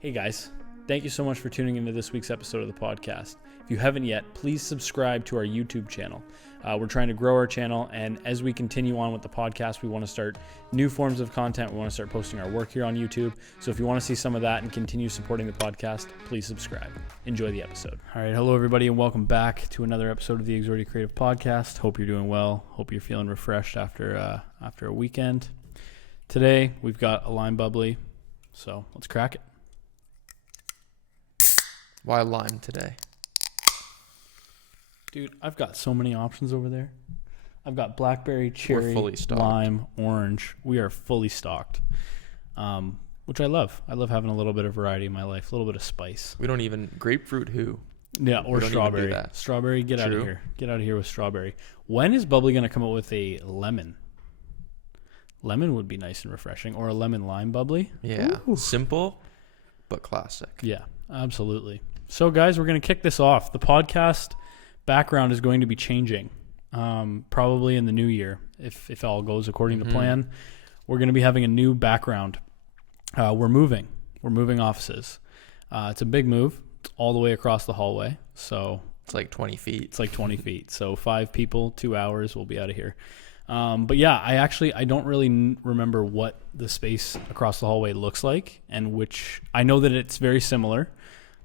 Hey guys, thank you so much for tuning into this week's episode of the podcast. If you haven't yet, please subscribe to our YouTube channel. We're trying to grow our channel, and as we continue on with the podcast, we want to start new forms of content. We want to start posting our work here on YouTube. So if you want to see some of that and continue supporting the podcast, please subscribe. Enjoy the episode. All right, hello everybody, and welcome back to another episode of the Exordia Creative Podcast. Hope you're doing well. Hope you're feeling refreshed after a weekend. Today, we've got a lime bubbly, so let's crack it. Why lime today? Dude, I've got so many options over there. I've got blackberry, cherry, lime, orange. We are fully stocked, which I love. I love having a little bit of variety in my life, a little bit of spice. We don't even, grapefruit who? Yeah, or strawberry. Strawberry, get out of here. Get out of here with strawberry. When is Bubbly going to come up with a lemon? Lemon would be nice and refreshing, or a lemon lime bubbly. Yeah, Ooh. Simple, but classic. Yeah, absolutely. So, guys, we're going to kick this off. The podcast background is going to be changing, probably in the new year, if all goes according to plan. We're going to be having a new background. We're moving offices. It's a big move. It's all the way across the hallway. So it's like 20 feet. It's like 20 feet. So 5 people, 2 hours, we'll be out of here. But yeah, I don't really remember what the space across the hallway looks like, and which I know that it's very similar.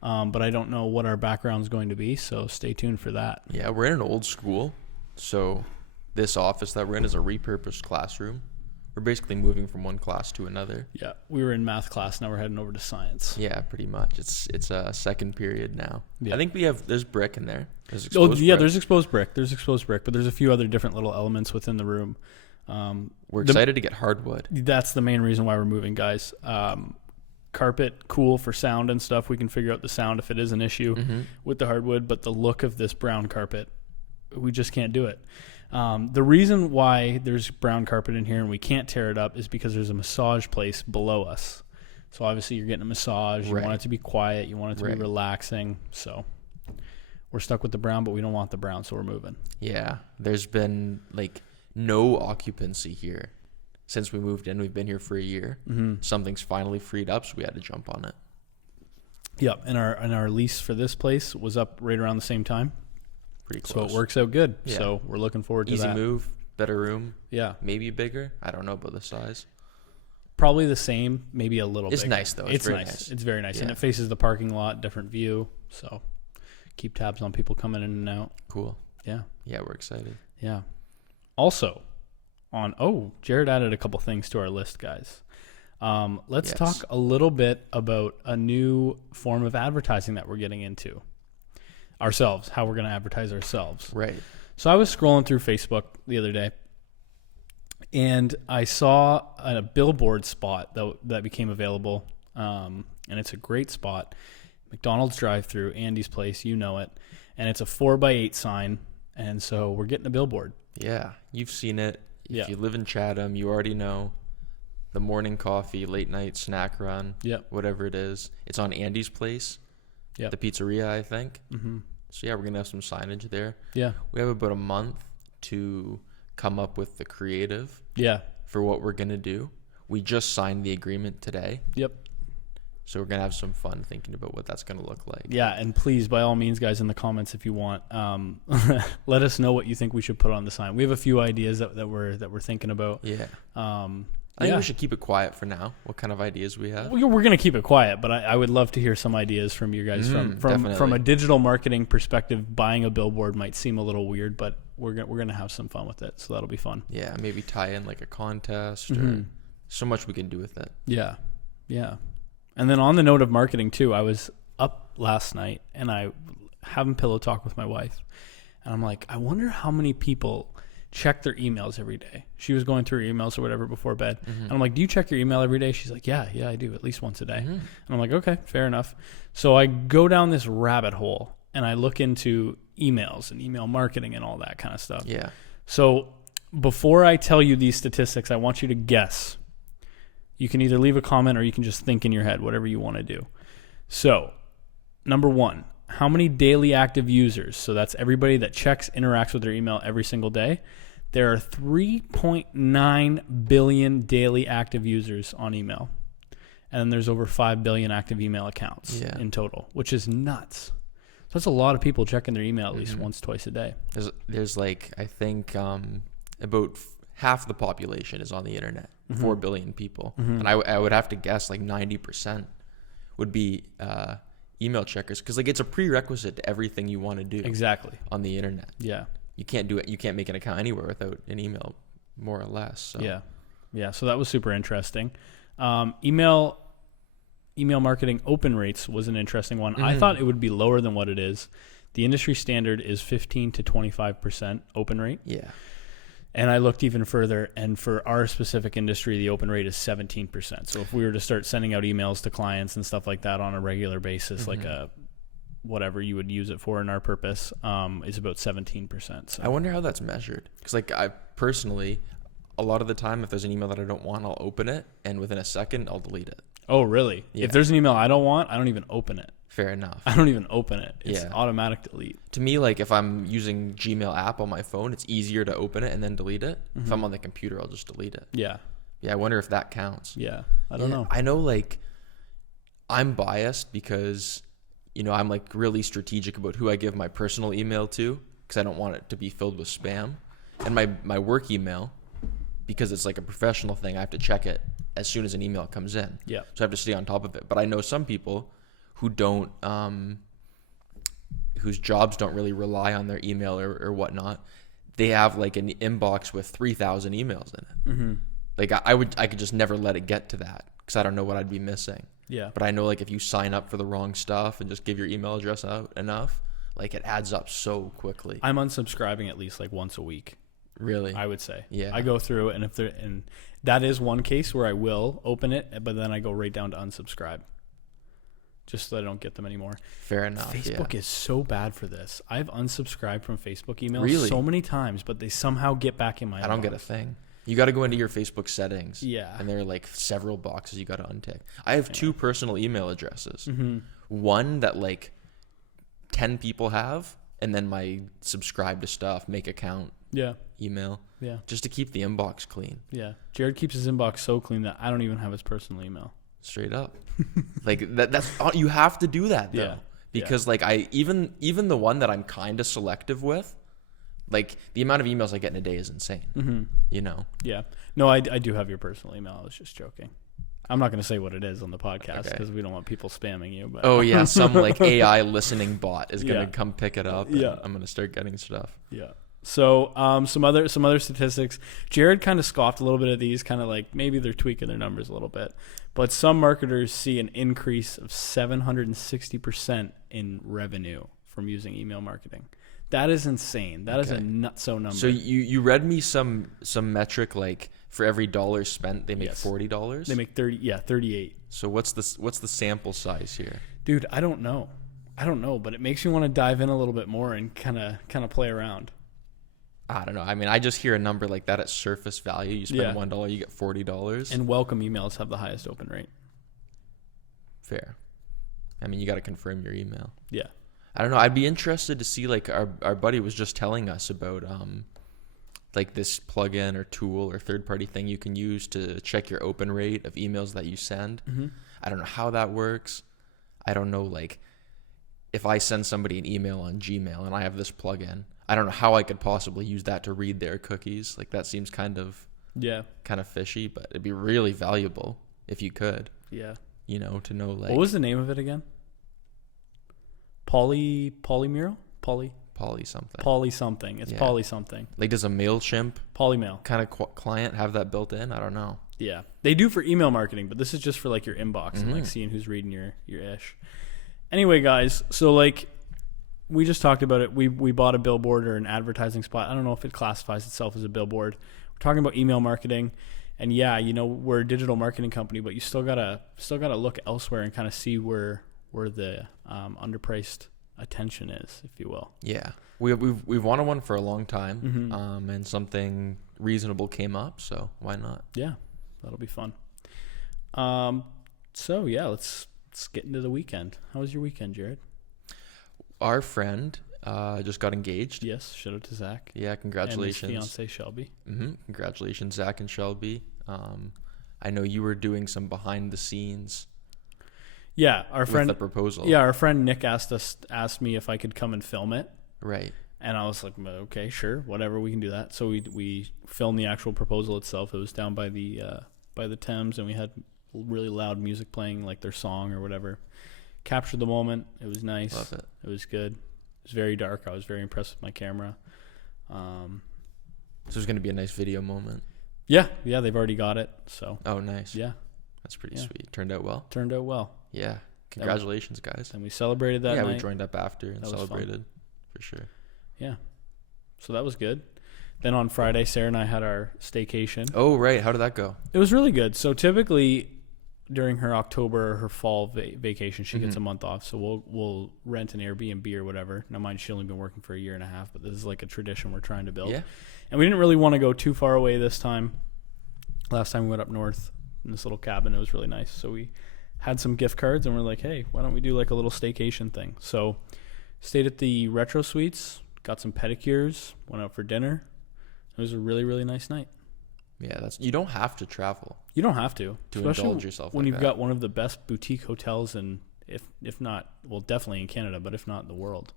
But I don't know what our background is going to be, so stay tuned for that. Yeah, we're in an old school, so this office that we're in is a repurposed classroom. We're basically moving from one class to another. Yeah, we were in math class, now we're heading over to science. Yeah, pretty much. It's a second period now. Yeah. I think there's brick in there. There's exposed brick, but there's a few other different little elements within the room. We're excited to get hardwood. That's the main reason why we're moving, guys. Carpet, cool for sound and stuff. We can figure out the sound if it is an issue with the hardwood, but the look of this brown carpet, we just can't do it. The reason why there's brown carpet in here and we can't tear it up is because there's a massage place below us. So obviously you're getting a massage. You want it to be quiet. You want it to be relaxing. So we're stuck with the brown, but we don't want the brown, so we're moving. Yeah, there's been like no occupancy here. Since we moved in, we've been here for a year. Something's finally freed up, so we had to jump on it. Yep, and our lease for this place was up right around the same time. Pretty close. So it works out good. Yeah. So we're looking forward to that. Easy move, better room. Yeah. Maybe bigger. I don't know about the size. Probably the same, maybe a little bit. It's nice, though. It's very nice. It's very nice. Yeah. And it faces the parking lot, different view. So keep tabs on people coming in and out. Cool. Yeah. Yeah, we're excited. Yeah. Also, Jared added a couple things to our list, guys. Let's talk a little bit about a new form of advertising that we're getting into ourselves, how we're going to advertise ourselves. Right. So I was scrolling through Facebook the other day, and I saw a billboard spot that became available, and it's a great spot. McDonald's drive-through, Andy's place, you know it, and it's a 4x8 sign, and so we're getting a billboard. Yeah, you've seen it. If you live in Chatham, you already know the morning coffee, late night snack run, whatever it is. It's on Andy's place, the pizzeria, I think. So, yeah, we're going to have some signage there. Yeah. We have about a month to come up with the creative for what we're going to do. We just signed the agreement today. Yep. So we're going to have some fun thinking about what that's going to look like. Yeah, and please, by all means, guys, in the comments, if you want, let us know what you think we should put on the sign. We have a few ideas that we're thinking about. Yeah. I think we should keep it quiet for now. What kind of ideas we have? We're going to keep it quiet, but I would love to hear some ideas from you guys. From a digital marketing perspective, buying a billboard might seem a little weird, but we're going to have some fun with it, so that'll be fun. Yeah, maybe tie in like a contest or so much we can do with it. Yeah, yeah. And then on the note of marketing too, I was up last night and I having pillow talk with my wife, and I'm like, I wonder how many people check their emails every day. She was going through her emails or whatever before bed, and I'm like, do you check your email every day? She's like, yeah, I do, at least once a day. And I'm like, okay, fair enough. So I go down this rabbit hole and I look into emails and email marketing and all that kind of stuff. Yeah. So before I tell you these statistics, I want you to guess. You can either leave a comment or you can just think in your head, whatever you want to do. So, number 1, how many daily active users? So that's everybody that interacts with their email every single day. There are 3.9 billion daily active users on email. and then there's over 5 billion active email accounts in total, which is nuts. So that's a lot of people checking their email at least once, twice a day. There's like, I think about half the population is on the internet, 4 billion people. And I would have to guess like 90% would be email checkers, because like it's a prerequisite to everything you want to do on the internet. You can't do it. You can't make an account anywhere without an email, more or less. So. So that was super interesting. Email marketing open rates was an interesting one. I thought it would be lower than what it is. The industry standard is 15 to 25% open rate. And I looked even further, and for our specific industry, the open rate is 17%. So if we were to start sending out emails to clients and stuff like that on a regular basis, like a whatever you would use it for in our purpose, is about 17%. So I wonder how that's measured. Because like I personally, a lot of the time, if there's an email that I don't want, I'll open it, and within a second, I'll delete it. Oh, really? If there's an email I don't want, I don't even open it. Fair enough. I don't even open it. It's automatic delete. To me, like if I'm using Gmail app on my phone, it's easier to open it and then delete it. If I'm on the computer, I'll just delete it. Yeah, I wonder if that counts. I don't know. I know like I'm biased because, you know, I'm like really strategic about who I give my personal email to, because I don't want it to be filled with spam. And my work email, because it's like a professional thing, I have to check it as soon as an email comes in. So I have to stay on top of it. But I know some people who don't, whose jobs don't really rely on their email or whatnot. They have like an inbox with 3,000 emails in it. Like I could just never let it get to that, because I don't know what I'd be missing. But I know like if you sign up for the wrong stuff and just give your email address out enough, like it adds up so quickly. I'm unsubscribing at least like once a week. Really? I would say. I go through it, and that is one case where I will open it, but then I go right down to unsubscribe, just so I don't get them anymore. Fair enough. Facebook is so bad for this. I've unsubscribed from Facebook emails so many times, but they somehow get back in my I don't get a thing. You got to go into your Facebook settings. Yeah. And there are like several boxes you got to untick. I have 2 personal email addresses. One that like 10 people have, and then my subscribe to stuff, make account email. Just to keep the inbox clean. Jared keeps his inbox so clean that I don't even have his personal email. Straight up. Like that's you have to do that though. Because like I even the one that I'm kind of selective with, like the amount of emails I get in a day is insane. You know? No, I do have your personal email. I was just joking. I'm not going to say what it is on the podcast because we don't want people spamming you. But some like AI listening bot is going to come pick it up. And I'm going to start getting stuff. So some other statistics. Jared kind of scoffed a little bit at these, kind of like maybe they're tweaking their numbers a little bit. But some marketers see an increase of 760% in revenue from using email marketing. That is insane. That is a nutso number. So you read me some metric, like for every dollar spent, they make $40. They make 38. So what's the sample size here? Dude, I don't know, but it makes me want to dive in a little bit more and kind of play around. I don't know. I mean, I just hear a number like that at surface value. You spend $1, you get $40. And welcome emails have the highest open rate. Fair. I mean, you got to confirm your email. Yeah. I don't know. I'd be interested to see, like our buddy was just telling us about like this plugin or tool or third-party thing you can use to check your open rate of emails that you send. I don't know how that works. I don't know, like, if I send somebody an email on Gmail and I have this plugin, I don't know how I could possibly use that to read their cookies. Like, that seems kind of fishy, but it'd be really valuable if you could. You know, to know, like... What was the name of it again? Polymural? Poly something. It's Poly something. Like, does a MailChimp Polymail kind of client have that built in? I don't know. Yeah, they do for email marketing, but this is just for like your inbox and like seeing who's reading your ish. Anyway, guys, so like we just talked about it. We bought a billboard or an advertising spot. I don't know if it classifies itself as a billboard. We're talking about email marketing, and you know, we're a digital marketing company, but you still gotta look elsewhere and kind of see where the underpriced attention is, if you will. Yeah, we've wanted one for a long time, and something reasonable came up, so why not? Yeah, that'll be fun. So yeah, let's get into the weekend. How was your weekend, Jared? Our friend just got engaged. Yes, shout out to Zach. Yeah, congratulations. And his fiance Shelby. Congratulations, Zach and Shelby. I know you were doing some behind the scenes Yeah, our friend with the proposal. Yeah, our friend Nick asked me if I could come and film it. Right. And I was like, okay, sure, whatever, we can do that. So we filmed the actual proposal itself. It was down by the Thames, and we had really loud music playing, like their song or whatever. Captured the moment. It was nice. Love it. It was good. It was very dark. I was very impressed with my camera. So it's going to be a nice video moment. Yeah, they've already got it. So. Oh, nice. Yeah. That's pretty sweet. Turned out well. Yeah. Congratulations, guys. And we celebrated that night. Yeah, we joined up after and celebrated for sure. Yeah. So that was good. Then on Friday, Sarah and I had our staycation. Oh, right. How did that go? It was really good. So typically during her October or her fall vacation, she gets a month off. So we'll rent an Airbnb or whatever. Now, mind, she's only been working for a year and a half, but this is like a tradition we're trying to build. Yeah. And we didn't really want to go too far away this time. Last time we went up north in this little cabin. It was really nice. So we had some gift cards and we're like, hey, why don't we do like a little staycation thing? So stayed at the Retro Suites, got some pedicures, went out for dinner. It was a really, really nice night. Yeah, you don't have to travel. You don't have to indulge yourself when like you've that. got one of the best boutique hotels in, if not, well, definitely in Canada, but if not in the world.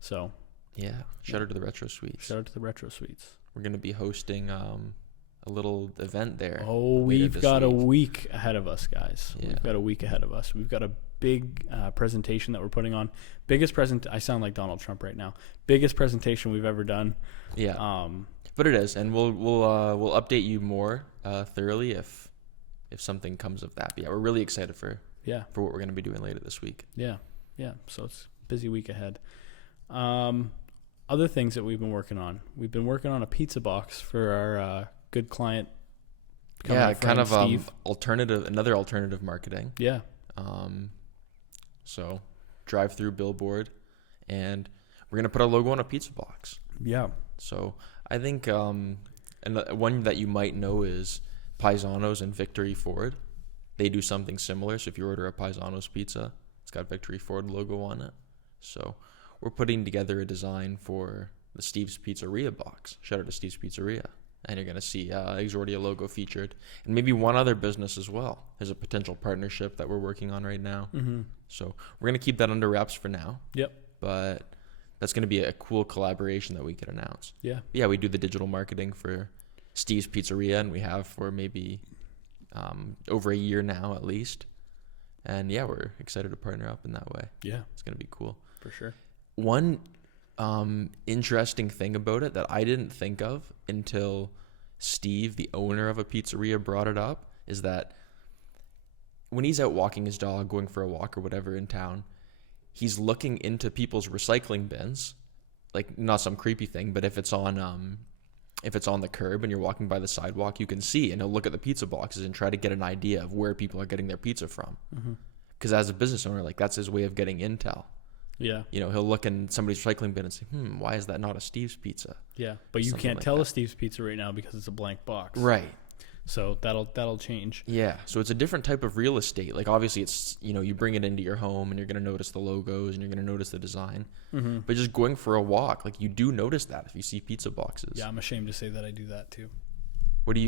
So yeah, shout out to the Retro Suites. We're going to be hosting a little event there. Oh, we've got a week ahead of us, guys. Yeah. We've got a week ahead of us. We've got a big presentation that we're putting on. I sound like Donald Trump right now. Biggest presentation we've ever done. Yeah. But it is, and we'll update you more thoroughly if something comes of that. But yeah, we're really excited for what we're going to be doing later this week. Yeah. So it's a busy week ahead. Other things that we've been working on. We've been working on a pizza box for our good client. Kind of Steve. another alternative marketing. Yeah. So drive through Billboard, and we're gonna put our logo on a pizza box. Yeah. So I think and one that you might know is Paisanos and Victory Ford. They do something similar. So if you order a Paisanos pizza, it's got Victory Ford logo on it. So we're putting together a design for the Steve's Pizzeria box. Shout out to Steve's Pizzeria. And you're going to see Exordia logo featured. And maybe one other business as well. There's a potential partnership that we're working on right now. Mm-hmm. So we're going to keep that under wraps for now. Yep. But that's going to be a cool collaboration that we can announce. Yeah. Yeah, we do the digital marketing for Steve's Pizzeria, and we have for maybe over a year now at least. And yeah, we're excited to partner up in that way. Yeah. It's going to be cool. For sure. One interesting thing about it that I didn't think of until Steve, the owner of a pizzeria, brought it up is that when he's out walking his dog, going for a walk or whatever in town, he's looking into people's recycling bins, like not some creepy thing, but if it's on the curb and you're walking by the sidewalk, you can see, and he'll look at the pizza boxes and try to get an idea of where people are getting their pizza from. Because as a business owner, like that's his way of getting intel. Yeah. You know, he'll look in somebody's recycling bin and say, why is that not a Steve's Pizza? Yeah. But you can't tell a Steve's Pizza right now because it's a blank box. Right. So that'll change. Yeah. So it's a different type of real estate. Like obviously it's, you bring it into your home and you're going to notice the logos and you're going to notice the design. Mm-hmm. But just going for a walk, like you do notice that if you see pizza boxes. Yeah, I'm ashamed to say that I do that too. What do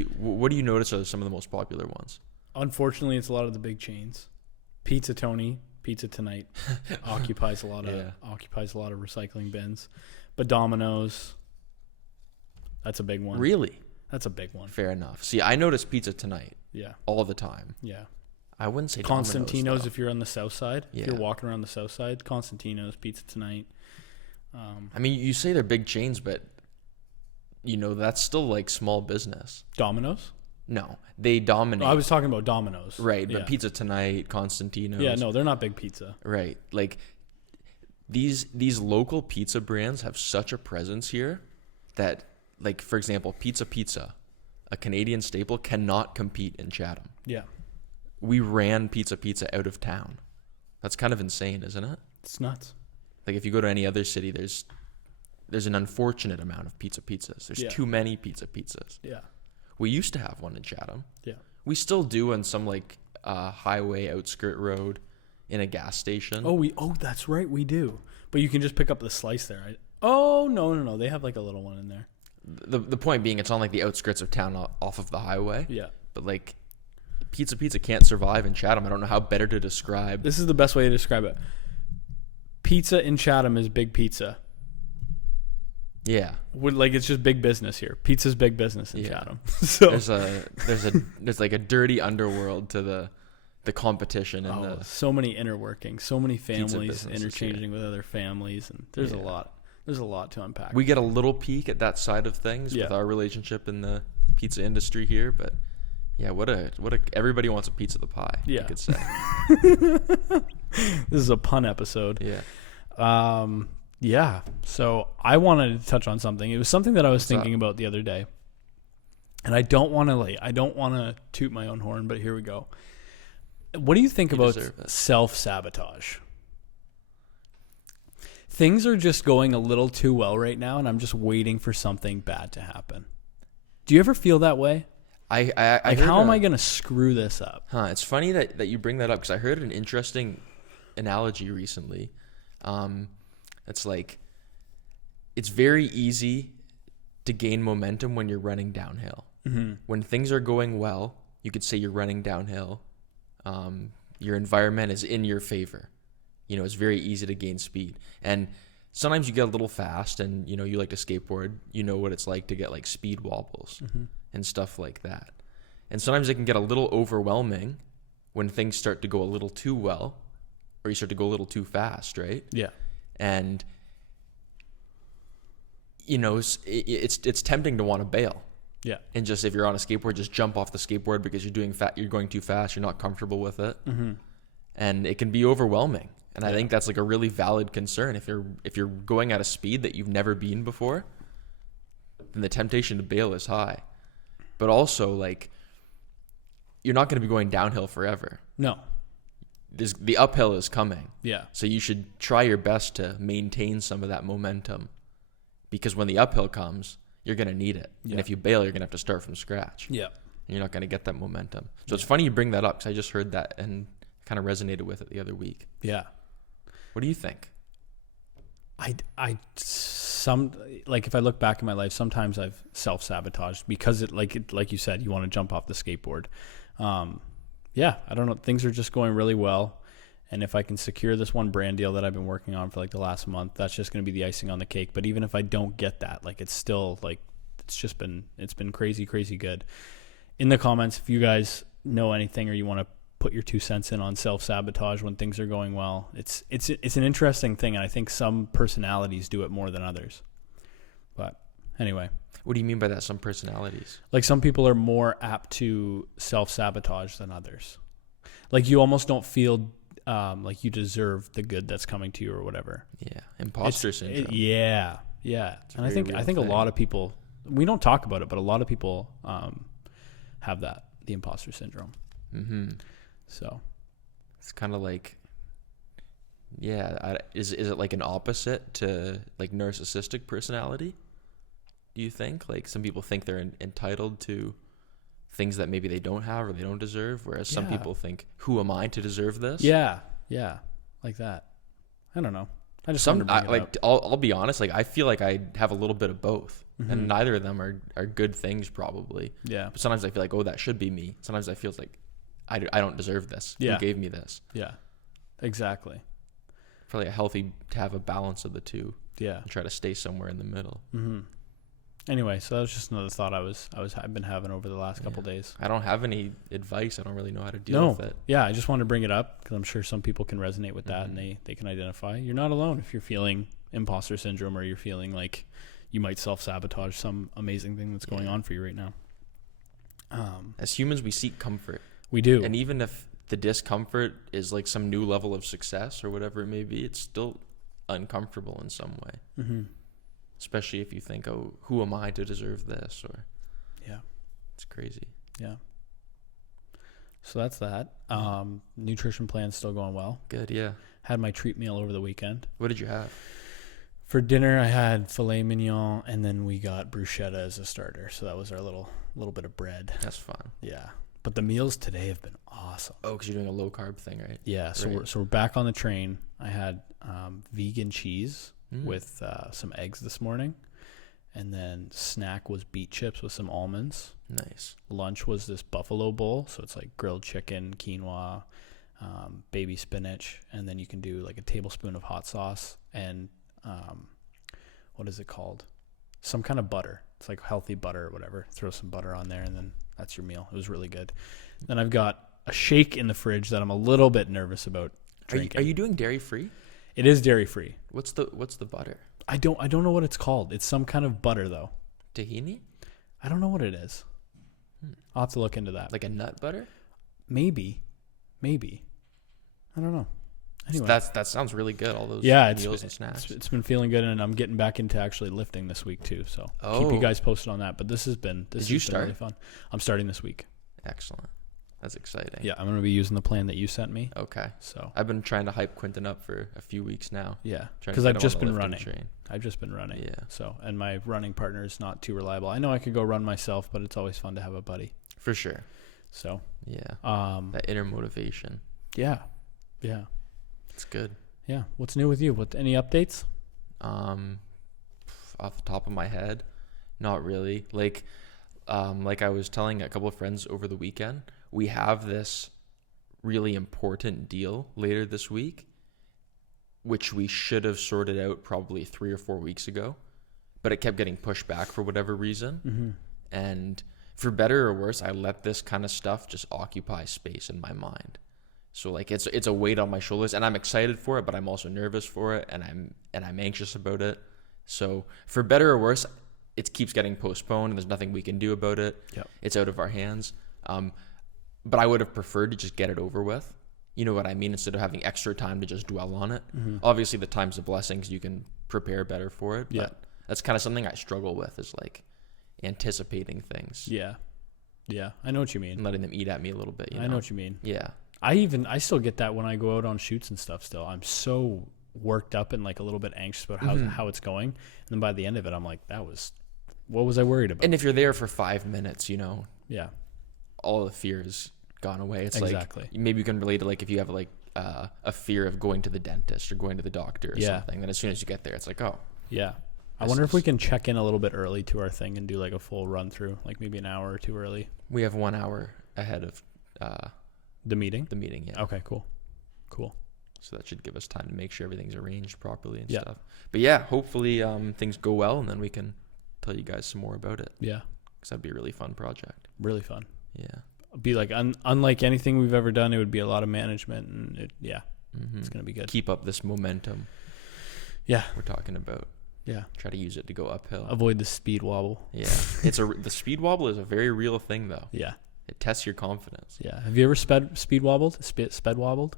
you notice are some of the most popular ones? Unfortunately, it's a lot of the big chains. Pizza Tony, Pizza Tonight occupies a lot of recycling bins. But Domino's, that's a big one. Really? That's a big one. Fair enough. See, I notice Pizza Tonight. Yeah. All the time. Yeah. I wouldn't say Constantino's if you're on the south side. Yeah. If you're walking around the south side, Constantino's, Pizza Tonight. I mean, you say they're big chains, but that's still like small business. Domino's? No, they dominate. I was talking about Domino's. Right, but Pizza Tonight, Constantino's. Yeah, no, they're not big pizza. Right. Like these local pizza brands have such a presence here that, like, for example, Pizza, a Canadian staple, cannot compete in Chatham. Yeah. We ran Pizza out of town. That's kind of insane, isn't it? It's nuts. Like if you go to any other city, there's an unfortunate amount of pizzas. There's too many pizzas. Yeah. We used to have one in Chatham. Yeah. We still do on some like highway outskirt road in a gas station. Oh, that's right, we do. But you can just pick up the slice there, right? Oh, no. They have like a little one in there. The point being, it's on like the outskirts of town off of the highway. Yeah. But like Pizza can't survive in Chatham. I don't know how better to describe. This is the best way to describe it. Pizza in Chatham is big pizza. Yeah. It's just big business here. Pizza's big business in Chatham. So there's like a dirty underworld to the competition and so many inner workings, so many families interchanging with other families, and there's a lot. There's a lot to unpack. We get a little peek at that side of things with our relationship in the pizza industry here, but yeah, what a everybody wants a piece of the pie. Yeah, you could say. This is a pun episode. Yeah. Yeah. So I wanted to touch on something. It was something that I was thinking about the other day, and I don't want to toot my own horn, but here we go. What do you think about self-sabotage? Things are just going a little too well right now, and I'm just waiting for something bad to happen. Do you ever feel that way? How am I going to screw this up? It's funny that you bring that up, because I heard an interesting analogy recently. It's like, it's very easy to gain momentum when you're running downhill. Mm-hmm. When things are going well, you could say you're running downhill. Your environment is in your favor. It's very easy to gain speed. And sometimes you get a little fast, and, you like to skateboard. You know what it's like to get like speed wobbles and stuff like that. And sometimes it can get a little overwhelming when things start to go a little too well, or you start to go a little too fast, right? Yeah. And, it's tempting to want to bail. Yeah. And just, if you're on a skateboard, just jump off the skateboard because you're going too fast. You're not comfortable with it. Mm-hmm. And it can be overwhelming. And I think that's like a really valid concern. If you're going at a speed that you've never been before, then the temptation to bail is high. But also, like, you're not going to be going downhill forever. No. The uphill is coming. Yeah. So you should try your best to maintain some of that momentum, because when the uphill comes, you're going to need it. Yeah. And if you bail, you're going to have to start from scratch. Yeah. And you're not going to get that momentum. So it's funny you bring that up, because I just heard that and kind of resonated with it the other week. Yeah. What do you think? If I look back in my life, sometimes I've self-sabotaged because like you said, you want to jump off the skateboard. I don't know. Things are just going really well. And if I can secure this one brand deal that I've been working on for like the last month, that's just going to be the icing on the cake. But even if I don't get that, like, it's still like, it's been crazy, crazy good. In the comments, if you guys know anything or you want to put your 2 cents in on self-sabotage when things are going well, it's an interesting thing. And I think some personalities do it more than others. But anyway. What do you mean by that? Some personalities? Like, some people are more apt to self-sabotage than others. Like, you almost don't feel like you deserve the good that's coming to you or whatever. Yeah. Imposter syndrome. Yeah. And I think a lot of people, we don't talk about it, but a lot of people have that, the imposter syndrome. Mm-hmm. So it's kind of like, is it like an opposite to like narcissistic personality? Do you think, like, some people think they're entitled to things that maybe they don't have or they don't deserve, whereas some people think, who am I to deserve this? Yeah, like that. I don't know. I just wanted to bring it up. I'll be honest, like, I feel like I have a little bit of both, and neither of them are good things probably. Yeah. But sometimes I feel like, oh, that should be me. Sometimes I feel like I don't deserve this. Yeah. Who gave me this? Yeah, exactly. Probably healthy to have a balance of the two. Yeah. And try to stay somewhere in the middle. Mm-hmm. Anyway, so that was just another thought I've been having over the last couple days. I don't have any advice. I don't really know how to deal with it. Yeah, I just wanted to bring it up because I'm sure some people can resonate with that, and they can identify. You're not alone if you're feeling imposter syndrome, or you're feeling like you might self-sabotage some amazing thing that's going on for you right now. As humans, we seek comfort. We do. And even if the discomfort is like some new level of success or whatever it may be, it's still uncomfortable in some way. Mm-hmm. Especially if you think, oh, who am I to deserve this? Or it's crazy. Yeah. So that's that. Nutrition plan's still going well. Good, yeah. Had my treat meal over the weekend. What did you have? For dinner, I had filet mignon, and then we got bruschetta as a starter. So that was our little bit of bread. That's fun. Yeah. But the meals today have been awesome. Oh, because you're doing a low carb thing, right? Yeah. So we're back on the train. I had vegan cheese with some eggs this morning, And then snack was beet chips with some almonds. Nice. Lunch was this buffalo bowl. So it's like grilled chicken, quinoa, baby spinach. And then you can do like a tablespoon of hot sauce and what is it called? Some kind of butter. It's like healthy butter or whatever. Throw some butter on there and then that's your meal. It was really good. Then I've got a shake in the fridge that I'm a little bit nervous about drinking. Are you doing dairy free? It is dairy free. What's the butter? I don't know what it's called. It's some kind of butter though. Tahini? I don't know what it is. I'll have to look into that. Like a nut butter? Maybe. I don't know. Anyway, that sounds really good. All those meals and snacks. It's been feeling good, and I'm getting back into actually lifting this week too. So keep you guys posted on that. But this has been really fun. I'm starting this week. Excellent. That's exciting. Yeah, I'm going to be using the plan that you sent me. Okay. So I've been trying to hype Quinton up for a few weeks now. Yeah, because I've just been running. Yeah. So, and my running partner is not too reliable. I know I could go run myself, but it's always fun to have a buddy. For sure. So. Yeah. That inner motivation. Yeah. It's good. Yeah. What's new with you? Any updates? Off the top of my head, not really. Like I was telling a couple of friends over the weekend, we have this really important deal later this week, which we should have sorted out probably 3 or 4 weeks ago, but it kept getting pushed back for whatever reason. Mm-hmm. And for better or worse, I let this kind of stuff just occupy space in my mind. So like it's a weight on my shoulders, and I'm excited for it, but I'm also nervous for it, and I'm anxious about it. So for better or worse, it keeps getting postponed, and there's nothing we can do about it. Yep. It's out of our hands. But I would have preferred to just get it over with. You know what I mean? Instead of having extra time to just dwell on it. Mm-hmm. Obviously, the time's a blessing because you can prepare better for it. But that's kind of something I struggle with, is like anticipating things. Yeah. I know what you mean. And letting them eat at me a little bit. I know what you mean. Yeah. I still get that when I go out on shoots and stuff still. I'm so worked up and like a little bit anxious about how it's going. And then by the end of it, I'm like, what was I worried about? And if you're there for 5 minutes, yeah, all the fear is gone away. It's exactly. Like, maybe you can relate to like if you have like a fear of going to the dentist or going to the doctor or something, then as soon as you get there, it's like, oh. Yeah. I wonder if we can check in a little bit early to our thing and do like a full run through, like maybe an hour or two early. We have 1 hour ahead of the meeting? The meeting, yeah. Okay, cool. So that should give us time to make sure everything's arranged properly and stuff. But yeah, hopefully things go well, and then we can tell you guys some more about it. Yeah. Because that'd be a really fun project. Really fun. Yeah. It'd be like, unlike anything we've ever done, it would be a lot of management, and it's going to be good. Keep up this momentum. Yeah. We're talking about. Yeah. Try to use it to go uphill. Avoid the speed wobble. Yeah. The speed wobble is a very real thing, though. Yeah. It tests your confidence. Yeah. Have you ever speed wobbled? Sped wobbled?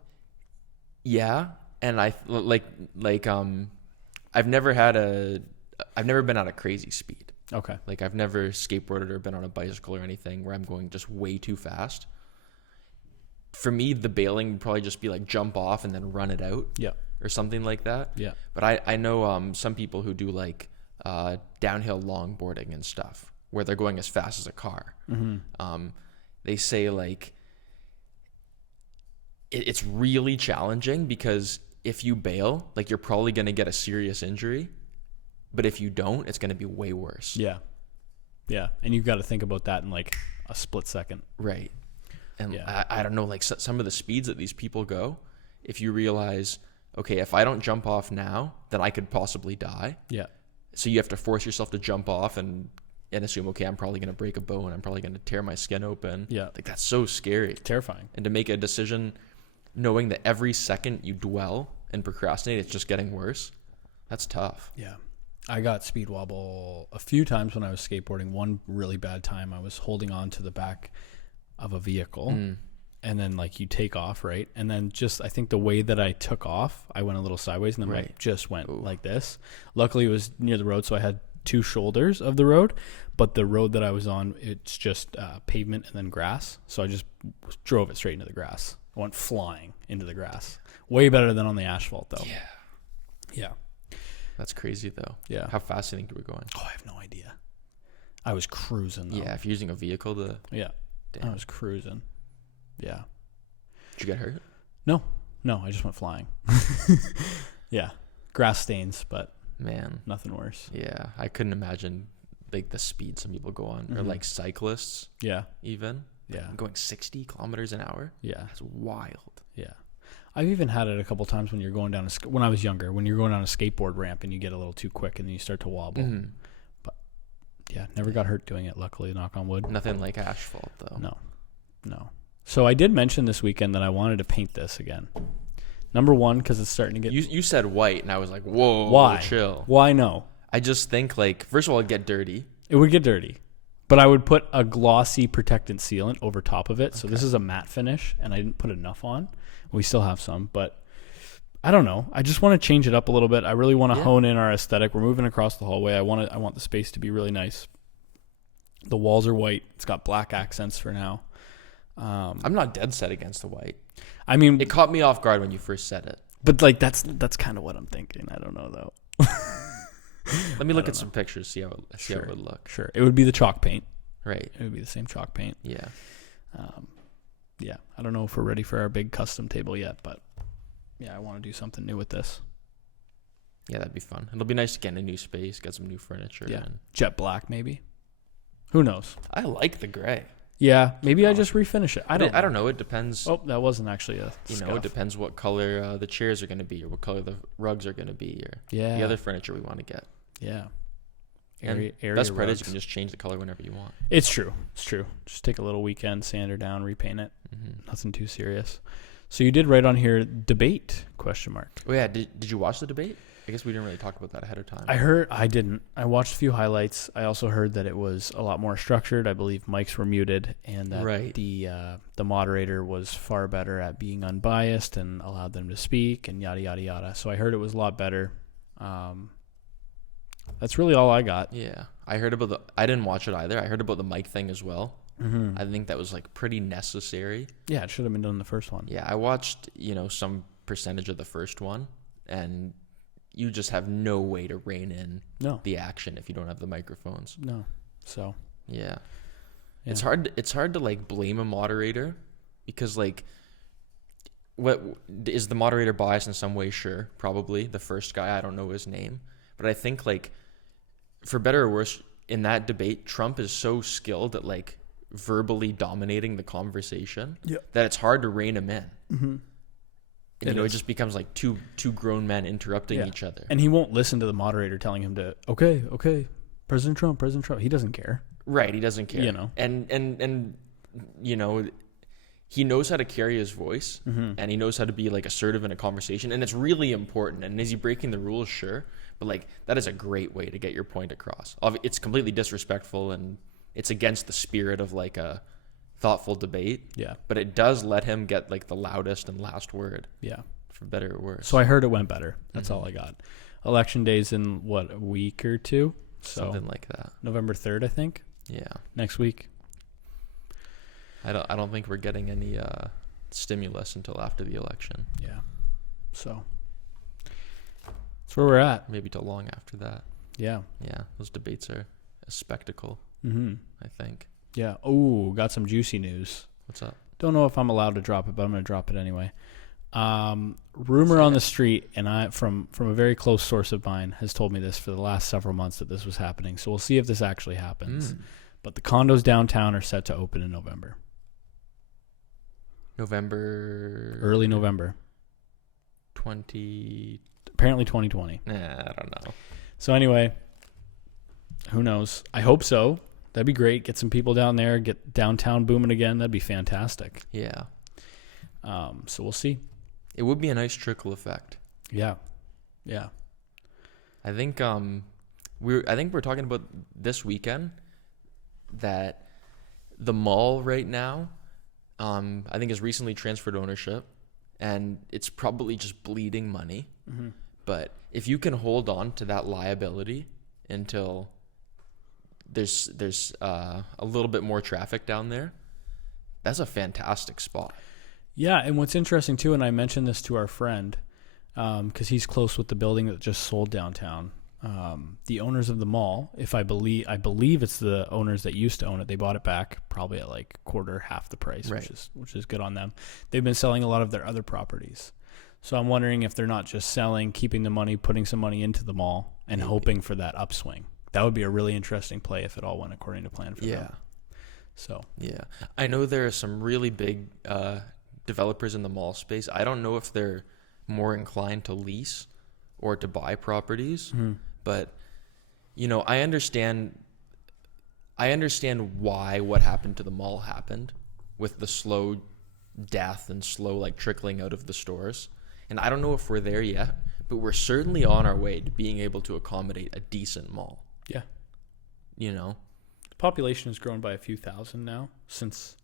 Yeah. And I've never been at a crazy speed. Okay. Like I've never skateboarded or been on a bicycle or anything where I'm going just way too fast. For me, the bailing would probably just be like jump off and then run it out. Yeah. Or something like that. Yeah. But I know some people who do like downhill longboarding and stuff where they're going as fast as a car. Mm-hmm. They say like it's really challenging because if you bail, like you're probably going to get a serious injury. But if you don't, it's going to be way worse. Yeah. Yeah. And you've got to think about that in like a split second. Right. And I don't know, like some of the speeds that these people go, if you realize, okay, if I don't jump off now, then I could possibly die. Yeah. So you have to force yourself to jump off and assume, okay, I'm probably going to break a bone. I'm probably going to tear my skin open. Yeah. Like that's so scary. Terrifying. And to make a decision knowing that every second you dwell and procrastinate, it's just getting worse. That's tough. Yeah. I got speed wobble a few times when I was skateboarding. One really bad time, I was holding on to the back of a vehicle and then like you take off, right? And then just, I think the way that I took off, I went a little sideways and then like just went like this. Luckily it was near the road, so I had two shoulders of the road, but the road that I was on, it's just pavement and then grass. So I just drove it straight into the grass. I went flying into the grass. Way better than on the asphalt though. Yeah. Yeah. That's crazy though. Yeah. How fast do you think you were going? Oh, I have no idea. I was cruising though. Yeah, if you're using a vehicle to... Yeah. Damn. I was cruising. Yeah. Did you get hurt? No, I just went flying. Yeah. Grass stains, but Man. Nothing worse. Yeah. I couldn't imagine like the speed some people go on or like cyclists. Yeah. Even. Yeah. Going 60 kilometers an hour. Yeah. That's wild. Yeah. I've even had it a couple times when you're going down when I was younger, when you're going down a skateboard ramp and you get a little too quick and then you start to wobble. Mm-hmm. But yeah, never got hurt doing it, luckily, knock on wood. Nothing like asphalt though. No. So I did mention this weekend that I wanted to paint this again. Number one, because it's starting to get... You said white, and I was like, whoa, why? Chill. Why no? I just think, like, first of all, it'd get dirty. It would get dirty. But I would put a glossy protectant sealant over top of it. Okay. So this is a matte finish, and I didn't put enough on. We still have some, but I don't know. I just want to change it up a little bit. I really want to hone in our aesthetic. We're moving across the hallway. I want the space to be really nice. The walls are white. It's got black accents for now. I'm not dead set against the white. I mean, it caught me off guard when you first said it. But like that's kind of what I'm thinking. I don't know though. Let me look at some pictures. See how it would look. Sure, it would be the chalk paint. Right. It would be the same chalk paint. Yeah. Yeah. I don't know if we're ready for our big custom table yet, but yeah, I want to do something new with this. Yeah, that'd be fun. It'll be nice to get in a new space, get some new furniture. Yeah. Jet black maybe. Who knows? I like the gray. Yeah, maybe I just refinish it. I don't know. It depends. Oh, that wasn't actually a scuff. It depends what color the chairs are going to be, or what color the rugs are going to be, or the other furniture we want to get. Yeah. Area best part is you can just change the color whenever you want. It's true. Just take a little weekend, sand her down, repaint it. Mm-hmm. Nothing too serious. So you did write on here, debate, ? Oh, yeah. Did you watch the debate? I guess we didn't really talk about that ahead of time. I didn't. I watched a few highlights. I also heard that it was a lot more structured. I believe mics were muted, and that the moderator was far better at being unbiased and allowed them to speak and yada, yada, yada. So I heard it was a lot better. That's really all I got. Yeah. I didn't watch it either. I heard about the mic thing as well. Mm-hmm. I think that was like pretty necessary. Yeah, it should have been done in the first one. Yeah, I watched, some percentage of the first one, and you just have no way to rein in the action if you don't have the microphones. No. So. Yeah. It's hard to like blame a moderator because like what is the moderator biased in some way? Sure, probably. The first guy, I don't know his name, but I think like for better or worse in that debate, Trump is so skilled at like verbally dominating the conversation that it's hard to rein him in. Mm-hmm. And, it just becomes like two grown men interrupting each other. And he won't listen to the moderator telling him to, okay, President Trump. He doesn't care. Right, he doesn't care. And he knows how to carry his voice, and he knows how to be like assertive in a conversation, and it's really important. And is he breaking the rules? Sure. But like that is a great way to get your point across. It's completely disrespectful, and it's against the spirit of like a thoughtful debate. Yeah. But it does let him get like the loudest and last word. Yeah. For better or worse. So I heard it went better. That's all I got. Election day's in a week or two? So something like that. November 3rd, I think. Yeah. Next week. I don't think we're getting any stimulus until after the election. Yeah. So that's where we're at. Maybe till long after that. Yeah. Yeah. Those debates are a spectacle. I think. Yeah. Oh, got some juicy news. What's up? Don't know if I'm allowed to drop it, but I'm going to drop it anyway. Rumor on the street, and I from a very close source of mine has told me this for the last several months that this was happening. So we'll see if this actually happens. But the condos downtown are set to open in November. Early November. Apparently 2020. Nah, I don't know. So anyway, who knows? I hope so. That'd be great. Get some people down there. Get downtown booming again. That'd be fantastic. Yeah. So we'll see. It would be a nice trickle effect. Yeah. Yeah. I think we're talking about this weekend that the mall right now, I think has recently transferred ownership, and it's probably just bleeding money. Mm-hmm. But if you can hold on to that liability until there's a little bit more traffic down there, that's a fantastic spot. Yeah, and what's interesting too, and I mentioned this to our friend, because he's close with the building that just sold downtown. The owners of the mall, I believe it's the owners that used to own it. They bought it back probably at like half the price, right. which is good on them. They've been selling a lot of their other properties. So I'm wondering if they're not just selling, keeping the money, putting some money into the mall, and hoping for that upswing. That would be a really interesting play if it all went according to plan for them. So yeah, I know there are some really big developers in the mall space. I don't know if they're more inclined to lease or to buy properties, but I understand why what happened to the mall happened with the slow death and slow like trickling out of the stores. And I don't know if we're there yet, but we're certainly on our way to being able to accommodate a decent mall. Yeah. The population has grown by a few thousand now since,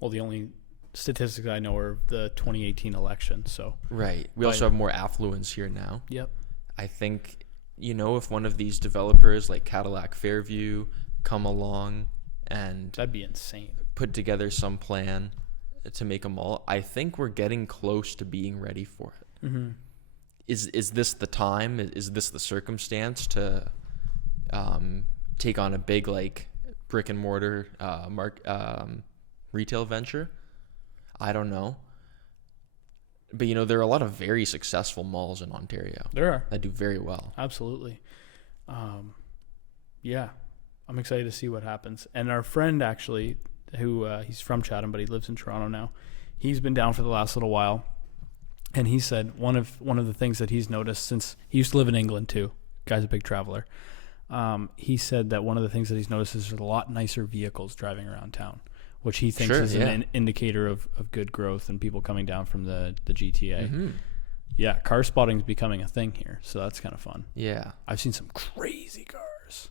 the only statistics I know are the 2018 election. So right. We also have more affluence here now. Yep. I think, if one of these developers like Cadillac Fairview come along and that'd be insane. Put together some plan to make a mall, I think we're getting close to being ready for it. Mm-hmm. Is this the time? Is this the circumstance to take on a big like brick and mortar retail venture? I don't know. But there are a lot of very successful malls in Ontario. There are. That do very well. Absolutely. Yeah. I'm excited to see what happens. And our friend actually, who he's from Chatham, but he lives in Toronto now. He's been down for the last little while. And he said one of the things that he's noticed, since he used to live in England too, guy's a big traveler. He said that one of the things that he's noticed is there's a lot nicer vehicles driving around town, which he thinks is an indicator of good growth and people coming down from the GTA. Mm-hmm. Yeah, car spotting is becoming a thing here, so that's kind of fun. Yeah. I've seen some crazy cars.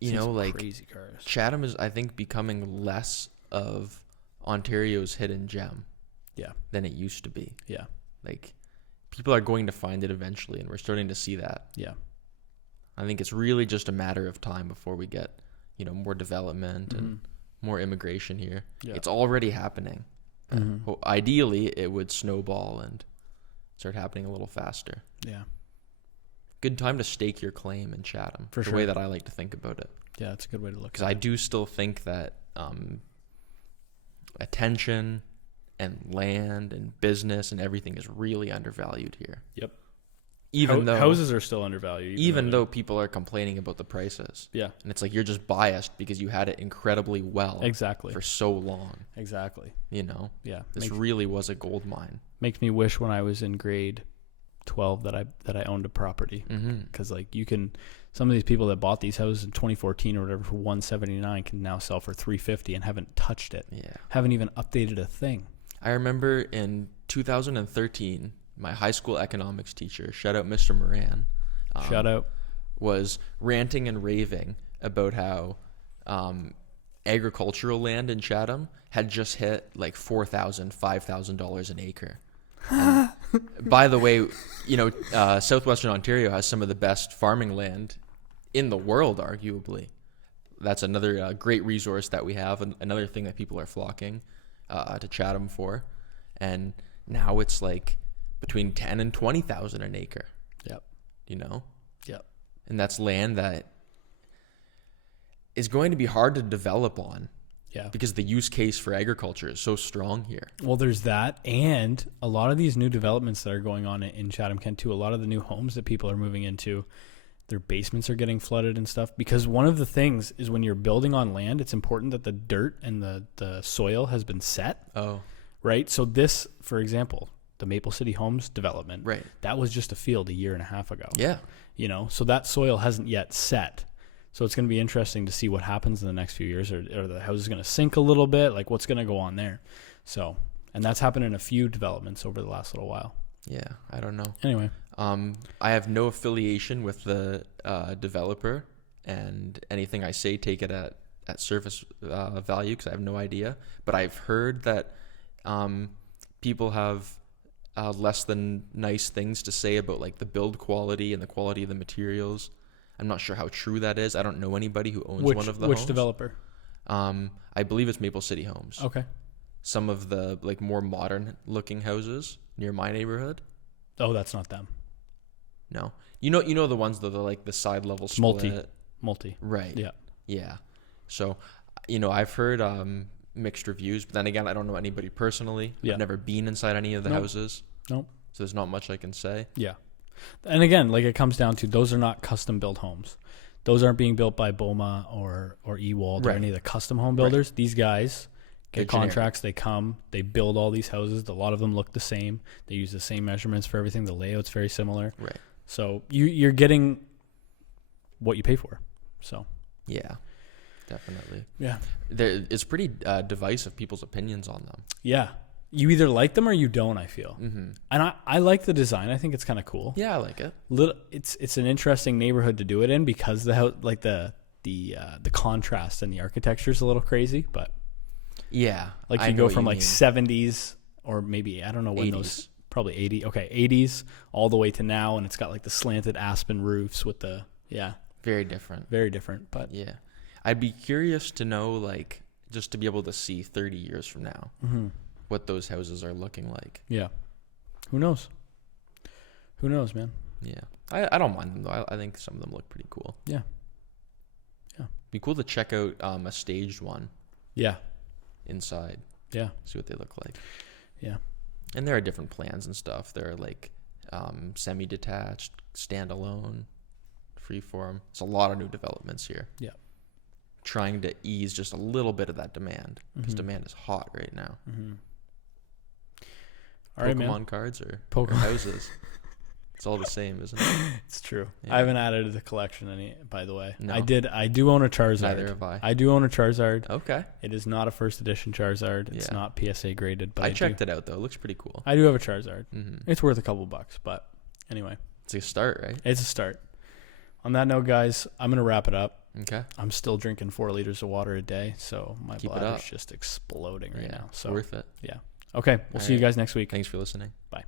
Crazy cars. Chatham is, I think, becoming less of Ontario's hidden gem. Yeah. Than it used to be. Yeah. Like, people are going to find it eventually, and we're starting to see that. Yeah. I think it's really just a matter of time before we get, more development and more immigration here. Yeah. It's already happening. Ideally, it would snowball and start happening a little faster. Yeah. Good time to stake your claim in Chatham. For sure. The way that I like to think about it. Yeah, it's a good way to look at it. Because I do still think that attention and land and business and everything is really undervalued here. Yep. Even though houses are still undervalued. Even though people are complaining about the prices. Yeah. And it's like you're just biased because you had it incredibly well. Exactly. For so long. Exactly. Yeah. This really was a gold mine. Makes me wish when I was in grade 12 that I owned a property. Because some of these people that bought these houses in 2014 or whatever for $179 can now sell for $350 and haven't touched it. Yeah. Haven't even updated a thing. I remember in 2013, my high school economics teacher, shout out Mr. Moran, was ranting and raving about how agricultural land in Chatham had just hit like $4,000, $5,000 an acre. And by the way, Southwestern Ontario has some of the best farming land in the world, arguably. That's another great resource that we have, and another thing that people are flocking to Chatham for. And now it's like between 10 and 20,000 an acre. Yep. Yep. And that's land that is going to be hard to develop on. Yeah. Because the use case for agriculture is so strong here. Well, there's that. And a lot of these new developments that are going on in Chatham-Kent too, a lot of the new homes that people are moving into, their basements are getting flooded and stuff. Because one of the things is when you're building on land, it's important that the dirt and the soil has been set. Oh. Right? So this, for example, the Maple City Homes development, right, that was just a field a year and a half ago. Yeah. So that soil hasn't yet set. So it's going to be interesting to see what happens in the next few years. Are the houses going to sink a little bit? Like, what's going to go on there? So, and that's happened in a few developments over the last little while. Yeah, I don't know. Anyway. I have no affiliation with the developer, and anything I say, take it at surface value because I have no idea. But I've heard that people have less than nice things to say about like the build quality and the quality of the materials. I'm not sure how true that is. I don't know anybody who owns one of the homes. Which developer? I believe it's Maple City Homes. Okay. Some of the like more modern looking houses near my neighborhood. Oh, that's not them. No. You know the ones that are like the side level split. Multi. Right. Yeah. Yeah. So, I've heard mixed reviews, but then again, I don't know anybody personally. Yeah. I've never been inside any of the houses. Nope. so there's not much I can say. Yeah. And again, like it comes down to those are not custom built homes. Those aren't being built by BOMA or Ewald or any of the custom home builders. Right. These guys get contracts. They come, they build all these houses. A lot of them look the same. They use the same measurements for everything. The layout's very similar. Right. So you're getting what you pay for. So yeah, definitely. Yeah. It's pretty divisive, people's opinions on them. Yeah. You either like them or you don't, I feel. Mm-hmm. And I like the design. I think it's kind of cool. Yeah, I like it. It's an interesting neighborhood to do it in because the contrast and the architecture is a little crazy, but yeah, like you go from like 70s or maybe I don't know when 80s. Those probably 80s all the way to now, and it's got like the slanted aspen roofs with the very different, but yeah, I'd be curious to know, like, just to be able to see 30 years from now. Mm-hmm. What those houses are looking like. Yeah. Who knows? Who knows, man? Yeah. I don't mind them, though. I think some of them look pretty cool. Yeah. Yeah. Be cool to check out a staged one. Yeah. Inside. Yeah. See what they look like. Yeah. And there are different plans and stuff. There are like semi-detached, standalone, freeform. There's a lot of new developments here. Yeah. Trying to ease just a little bit of that demand because demand is hot right now. Mm-hmm. All right, Pokemon cards or houses. It's all the same, isn't it? It's true. Yeah. I haven't added to the collection any, by the way. No. I do own a Charizard. Neither have I. I do own a Charizard. Okay. It is not a first edition Charizard. It's not PSA graded, but I checked it out though. It looks pretty cool. I do have a Charizard. Mm-hmm. It's worth a couple bucks, but anyway. It's a start, right? It's a start. On that note, guys, I'm going to wrap it up. Okay. I'm still drinking 4 liters of water a day, so my bladder's just exploding right now. So worth it. Yeah. Okay. We'll see you guys next week. Thanks for listening. Bye.